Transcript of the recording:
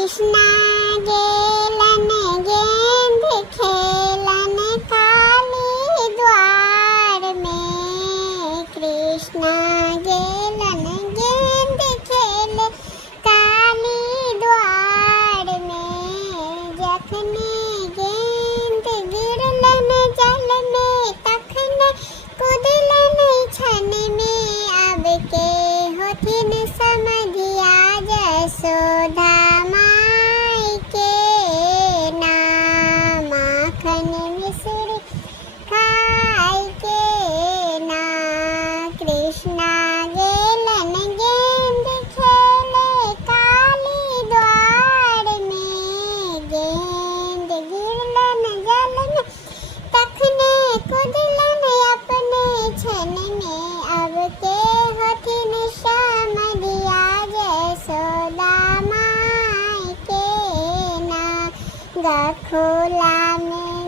कृष्णा गेलन गेंद खेलन काली द्वार में। कृष्णा गेलन गेंद खेल काली द्वार में। जखने गेंद गिरलन जल में तखने कुदलन छन में। अब के होथिन समधिया जसोदा माई के नाम। माखन मिश्री खाई के ना। कृष्णा गेलन गेंद खेले काली द्वार में। गेंद गिरलन जल में तखने कुदलन अपने छन में। अब के होथिन समधिया जसोदा माई के ना। गखोला में